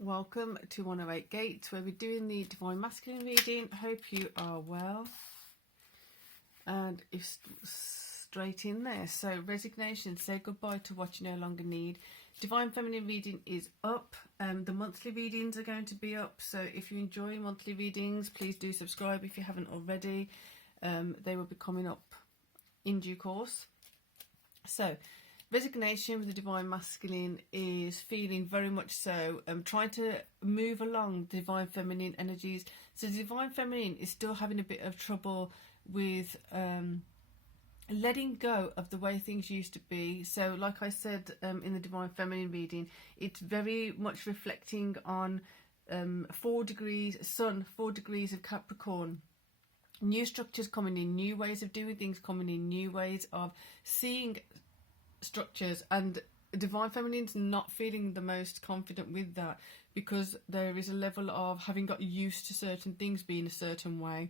Welcome to 108 Gates, where we're doing the Divine Masculine reading. Hope you are well. And if straight in there. So, resignation, say goodbye to what you no longer need. Divine Feminine reading is up. The monthly readings are going to be up. So, if you enjoy monthly readings, please do subscribe if you haven't already. They will be coming up in due course. So, resignation with the Divine Masculine is feeling very much so trying to move along the Divine Feminine energies. So the Divine Feminine is still having a bit of trouble with letting go of the way things used to be. So like I said in the Divine Feminine reading, it's very much reflecting on 4 degrees Sun, 4 degrees of Capricorn. New structures coming in, new ways of doing things coming in, new ways of seeing structures, and Divine Feminine's not feeling the most confident with that, because there is a level of having got used to certain things being a certain way,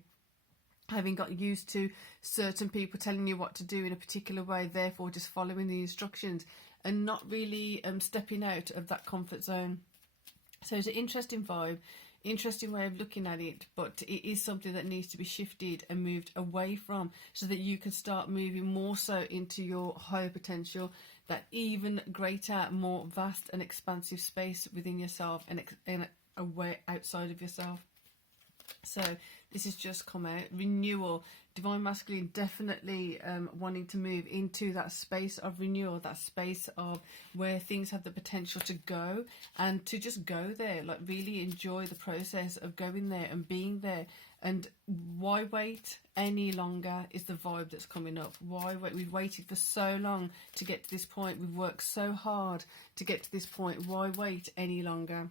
having got used to certain people telling you what to do in a particular way, therefore just following the instructions and not really stepping out of that comfort zone. So it's an interesting vibe, interesting way of looking at it, but it is something that needs to be shifted and moved away from, so that you can start moving more so into your higher potential, that even greater, more vast and expansive space within yourself and away outside of yourself. So this has just come out. Renewal. Divine Masculine definitely wanting to move into that space of renewal, that space of where things have the potential to go, and to just go there, like really enjoy the process of going there and being there. And why wait any longer is the vibe that's coming up. Why wait? We've waited for so long to get to this point. We've worked so hard to get to this point. Why wait any longer?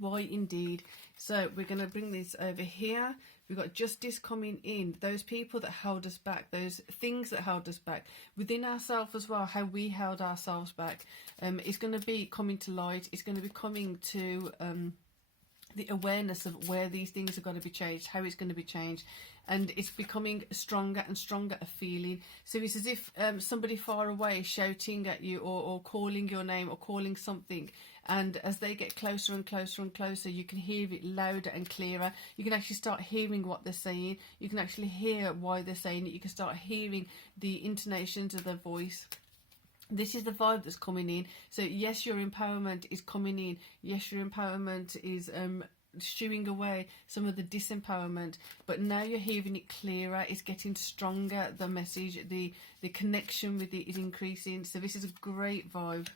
Why indeed? So we're going to bring this over here. We've got justice coming in. Those people that held us back, those things that held us back within ourselves as well, how we held ourselves back, is going to be coming to light. It's going to be coming to the awareness of where these things are going to be changed, how it's going to be changed, and it's becoming stronger and stronger a feeling. So it's as if somebody far away is shouting at you, or calling your name, or calling something, and as they get closer and closer and closer, you can hear it louder and clearer. You can actually start hearing what they're saying. You can actually hear why they're saying it. You can start hearing the intonations of their voice. This is the vibe that's coming in. So yes, your empowerment is coming in. Yes, your empowerment is shooing away some of the disempowerment, but now you're hearing it clearer. It's getting stronger. The message, the connection with it is increasing. So this is a great vibe.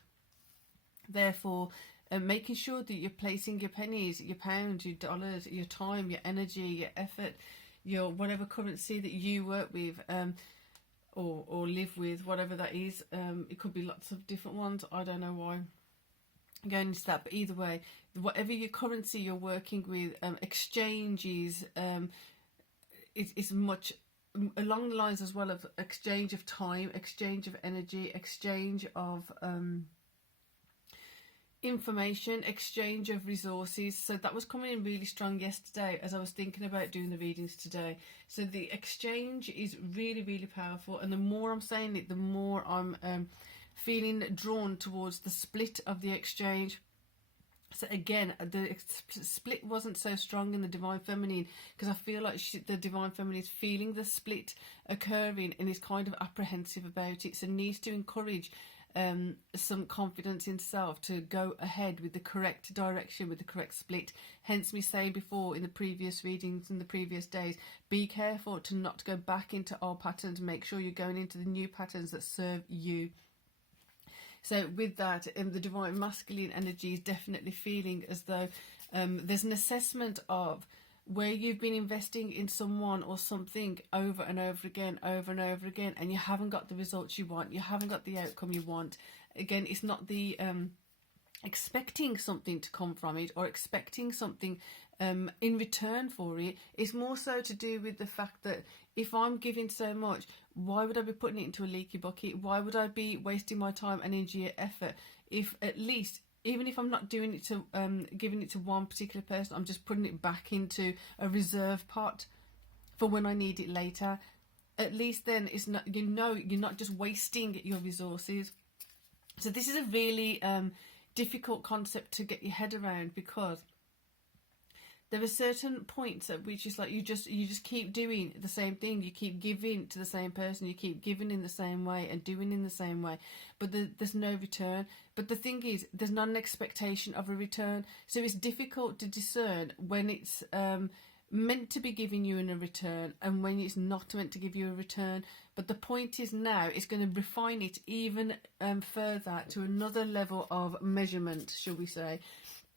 Therefore, making sure that you're placing your pennies, your pounds, your dollars, your time, your energy, your effort, your whatever currency that you work with, or live with, whatever that is. It could be lots of different ones. I don't know why I'm going into that, but either way, whatever your currency you're working with, exchanges, is much along the lines as well of exchange of time, exchange of energy, exchange of information, exchange of resources. So that was coming in really strong yesterday as I was thinking about doing the readings today. So the exchange is really, really powerful, and the more I'm saying it, the more I'm feeling drawn towards the split of the exchange. So again, the split wasn't so strong in the Divine Feminine, because I feel like the Divine Feminine is feeling the split occurring and is kind of apprehensive about it. So needs to encourage some confidence in self to go ahead with the correct direction, with the correct split. Hence me saying before in the previous readings in the previous days, be careful to not go back into old patterns. Make sure you're going into the new patterns that serve you. So with that, the Divine Masculine energy is definitely feeling as though there's an assessment of where you've been investing in someone or something over and over again, and you haven't got the results you want, you haven't got the outcome you want. Again, it's not the expecting something to come from it, or expecting something in return for it. It's more so to do with the fact that if I'm giving so much, why would I be putting it into a leaky bucket? Why would I be wasting my time, energy, effort, if at least, even if I'm not doing it to giving it to one particular person, I'm just putting it back into a reserve pot for when I need it later. At least then it's not, you're not just wasting your resources. So this is a really difficult concept to get your head around, because there are certain points at which it's like you just keep doing the same thing. You keep giving to the same person. You keep giving in the same way and doing in the same way, but there's no return. But the thing is, there's not an expectation of a return, so it's difficult to discern when it's meant to be giving you a return and when it's not meant to give you a return. But the point is, now it's going to refine it even further to another level of measurement, shall we say.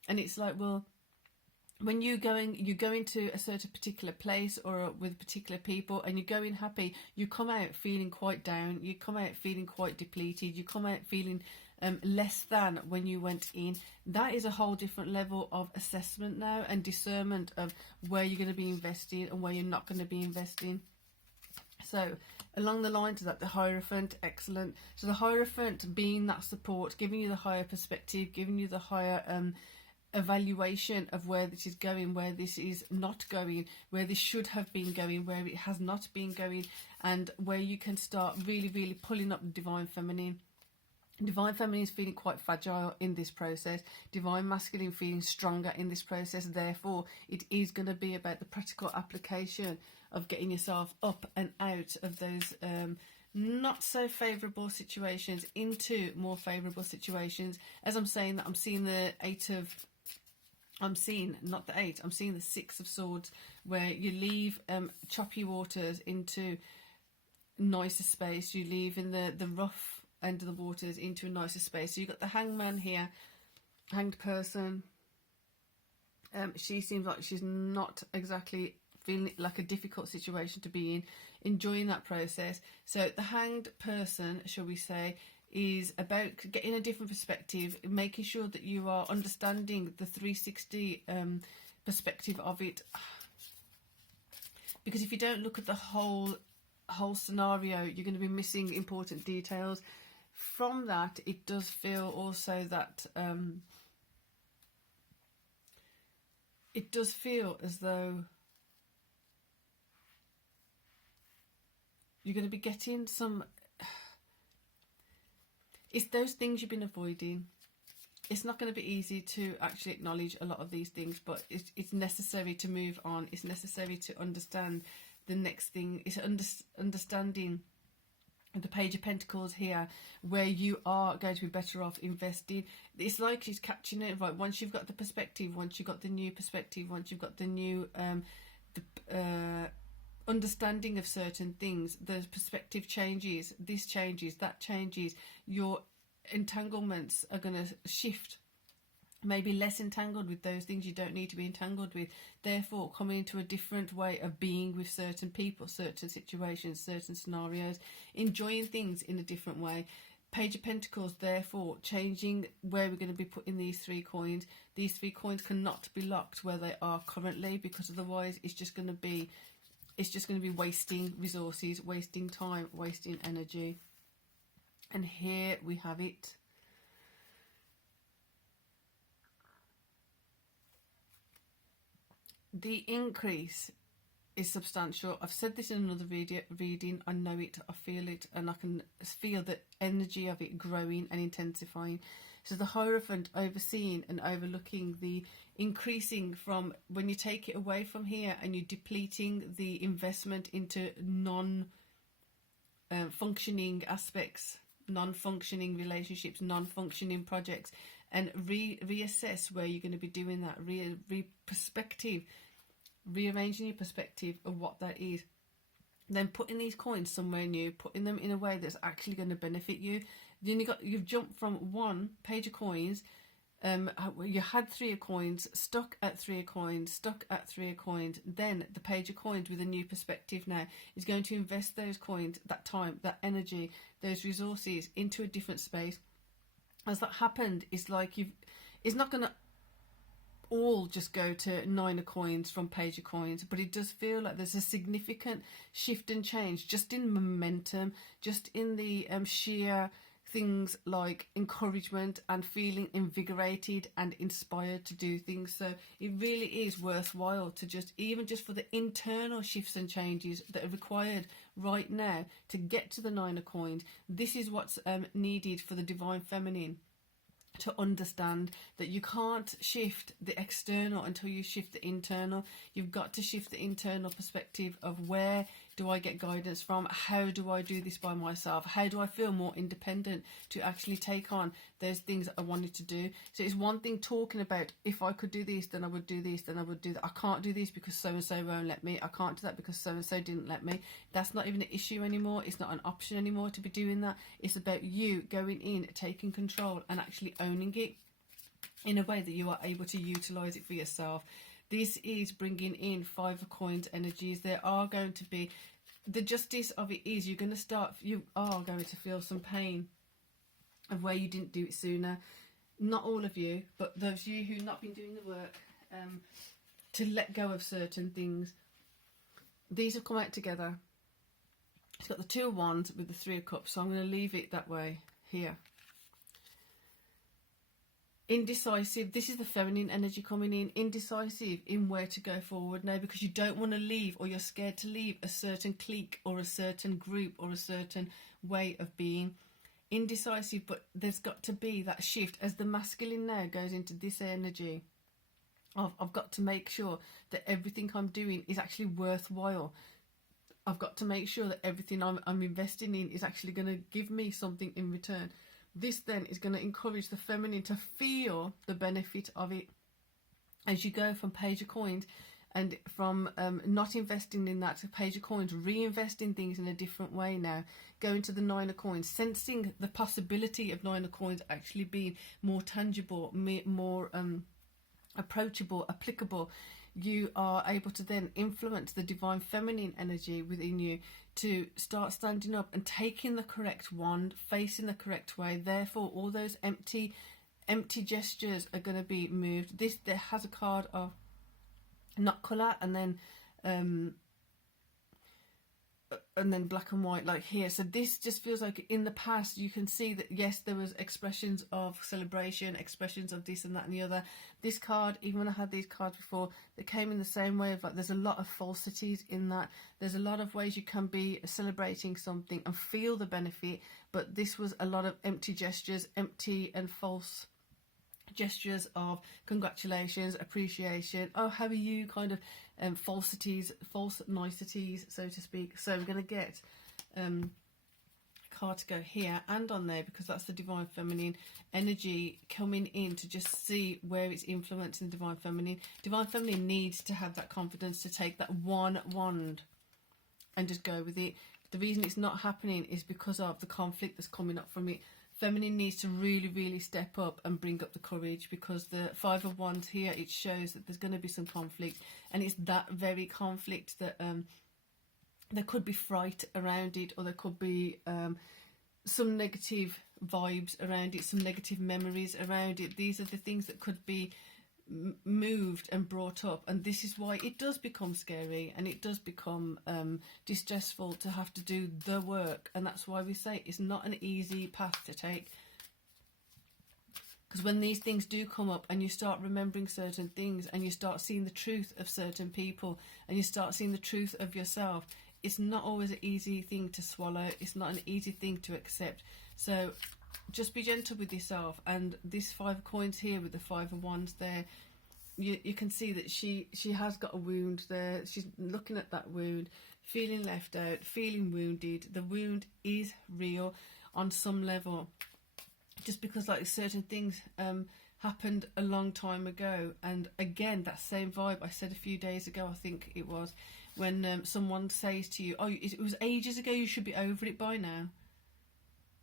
And it's like, well, when you go into a certain particular place or with particular people and you go in happy, you come out feeling quite down, you come out feeling quite depleted, you come out feeling less than when you went in. That is a whole different level of assessment now and discernment of where you're going to be investing and where you're not going to be investing. So along the lines of that, the Hierophant, excellent. So the Hierophant being that support, giving you the higher perspective, giving you the higher evaluation of where this is going, where this is not going, where this should have been going, where it has not been going, and where you can start really, really pulling up the Divine Feminine. Divine Feminine is feeling quite fragile in this process. Divine Masculine feeling stronger in this process. Therefore, it is going to be about the practical application of getting yourself up and out of those not so favourable situations into more favourable situations. As I'm saying that, I'm seeing the I'm seeing the Six of Swords, where you leave choppy waters into nicer space. You leave in the rough end of the waters into a nicer space. So you've got the Hangman here, hanged person. She seems like she's not exactly feeling like a difficult situation to be in, enjoying that process. So the hanged person, shall we say, is about getting a different perspective, making sure that you are understanding the 360 perspective of it. Because if you don't look at the whole scenario, you're going to be missing important details. From that, it does feel also that it does feel as though you're going to be getting some. It's those things you've been avoiding. It's not going to be easy to actually acknowledge a lot of these things, but it's necessary to move on. It's necessary to understand the next thing. It's understanding the Page of Pentacles here, where you are going to be better off investing. It's like she's catching it right. Once you've got the perspective, once you've got the new perspective, once you've got the new understanding of certain things, the perspective changes, this changes, that changes, your entanglements are going to shift, maybe less entangled with those things you don't need to be entangled with, therefore coming into a different way of being with certain people, certain situations, certain scenarios, enjoying things in a different way. Page of Pentacles, therefore changing where we're going to be putting these 3 coins. These 3 coins cannot be locked where they are currently, because otherwise it's just going to be wasting resources, wasting time, wasting energy. And here we have it. The increase is substantial. I've said this in another video reading. I know it, I feel it, and I can feel the energy of it growing and intensifying. So the Hierophant overseeing and overlooking the increasing from when you take it away from here and you're depleting the investment into non-functioning aspects, non-functioning relationships, non-functioning projects, and reassess where you're going to be doing that, rearranging your perspective of what that is. Then putting these coins somewhere new, putting them in a way that's actually going to benefit you. Then you've jumped from 1 page of coins, you had 3 of coins, stuck at 3 of coins, stuck at 3 of coins. Then the page of coins with a new perspective now is going to invest those coins, that time, that energy, those resources into a different space. As that happened, it's like it's not going to all just go to 9 of coins from page of coins, but it does feel like there's a significant shift and change just in momentum, just in the sheer things like encouragement and feeling invigorated and inspired to do things. So it really is worthwhile to just for the internal shifts and changes that are required right now to get to the 9 of coins. This is what's needed for the Divine Feminine to understand that you can't shift the external until you shift the internal. You've got to shift the internal perspective of where do I get guidance from? How do I do this by myself? How do I feel more independent to actually take on those things that I wanted to do? So it's one thing talking about, if I could do this, then I would do this, then I would do that. I can't do this because so-and-so won't let me. I can't do that because so-and-so didn't let me. That's not even an issue anymore. It's not an option anymore to be doing that. It's about you going in, taking control and actually owning it in a way that you are able to utilise it for yourself. This is bringing in Five of Coins energies. There are going to be, the justice of it is, you are going to feel some pain of where you didn't do it sooner. Not all of you, but those of you who've not been doing the work to let go of certain things. These have come out together. It's got the Two of Wands with the Three of Cups, so I'm going to leave it that way here. Indecisive, this is the feminine energy coming in. Indecisive in where to go forward now, because you don't want to leave, or you're scared to leave a certain clique or a certain group or a certain way of being. Indecisive, but there's got to be that shift as the masculine now goes into this energy of I've got to make sure that everything I'm doing is actually worthwhile. I've got to make sure that everything I'm investing in is actually going to give me something in return. This then is going to encourage the feminine to feel the benefit of it as you go from Page of Coins, and from not investing in that to Page of Coins, reinvesting things in a different way now, going to the Nine of Coins, sensing the possibility of Nine of Coins actually being more tangible, more approachable, applicable. You are able to then influence the divine feminine energy within you to start standing up and taking the correct wand, facing the correct way. Therefore, all those empty gestures are going to be moved. There has a card of not colour, and then black and white like here. So this just feels like in the past you can see that yes, there was expressions of celebration, expressions of this and that and the other. This card, even when I had these cards before, they came in the same way of like there's a lot of falsities in that. There's a lot of ways you can be celebrating something and feel the benefit, but this was a lot of empty gestures, empty and false gestures of congratulations, appreciation, oh how are you, kind of falsities, false niceties, so to speak. So we're going to get card to go here and on there, because that's the divine feminine energy coming in to just see where it's influencing the divine feminine. Divine feminine needs to have that confidence to take that one wand and just go with it. The reason it's not happening is because of the conflict that's coming up from it. Feminine needs to really, really step up and bring up the courage, because the Five of Wands here, it shows that there's going to be some conflict, and it's that very conflict that there could be fright around it, or there could be some negative vibes around it, some negative memories around it. These are the things that could be moved and brought up, and this is why it does become scary and it does become distressful to have to do the work. And that's why we say it's not an easy path to take, because when these things do come up and you start remembering certain things and you start seeing the truth of certain people and you start seeing the truth of yourself, it's not always an easy thing to swallow. It's not an easy thing to accept. So just be gentle with yourself. And this Five of Coins here with the Five of Wands there, you can see that she has got a wound there. She's looking at that wound, feeling left out, feeling wounded. The wound is real on some level, just because like certain things happened a long time ago. And again, that same vibe I said a few days ago, I think it was, when someone says to you, oh, it was ages ago, you should be over it by now.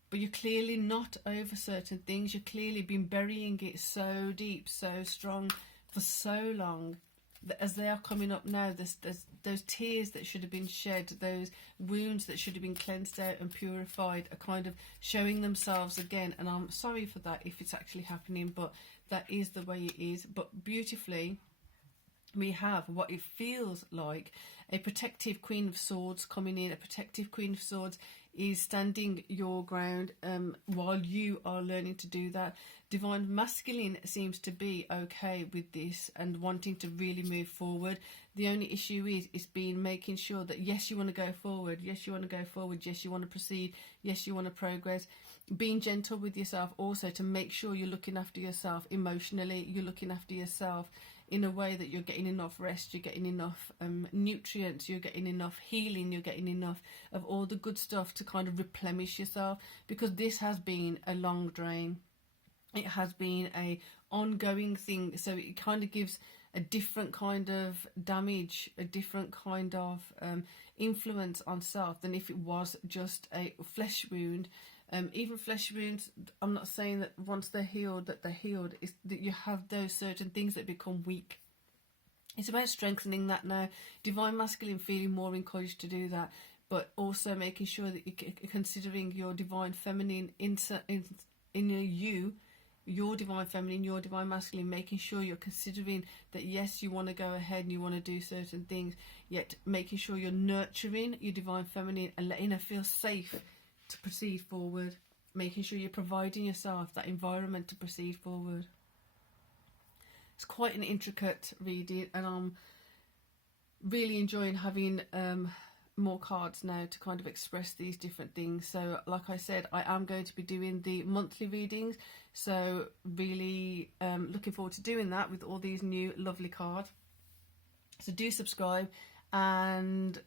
But you're clearly not over certain things. You've clearly been burying it so deep, so strong for so long, that as they are coming up now, there's those tears that should have been shed, those wounds that should have been cleansed out and purified are kind of showing themselves again. And I'm sorry for that if it's actually happening, but that is the way it is. But beautifully, we have what it feels like a protective Queen of Swords coming in. A protective Queen of Swords is standing your ground while you are learning to do that. Divine Masculine seems to be okay with this and wanting to really move forward. The only issue is making sure that yes, you want to go forward, yes, you want to go forward, yes, you want to proceed, yes, you want to progress. being gentle with yourself also, to make sure you're looking after yourself emotionally, you're looking after yourself in a way that you're getting enough rest, you're getting enough nutrients, you're getting enough healing, you're getting enough of all the good stuff to kind of replenish yourself, because this has been a long drain. It has been a ongoing thing, so it kind of gives a different kind of damage, a different kind of influence on self than if it was just a flesh wound. Even flesh wounds, I'm not saying that once they're healed that they're healed, it's that you have those certain things that become weak. It's about strengthening that now. Divine Masculine feeling more encouraged to do that, but also making sure that you're considering your Divine Feminine in you, your Divine Feminine, your Divine Masculine, making sure you're considering that yes, you want to go ahead and you want to do certain things, yet making sure you're nurturing your Divine Feminine and letting her feel safe to proceed forward, making sure you're providing yourself that environment to proceed forward. It's quite an intricate reading, and I'm really enjoying having more cards now to kind of express these different things. So like I said, I am going to be doing the monthly readings, so really looking forward to doing that with all these new lovely cards. So do subscribe, and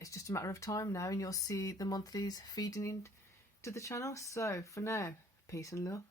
it's just a matter of time now and you'll see the monthlies feeding into the channel. So for now, peace and love.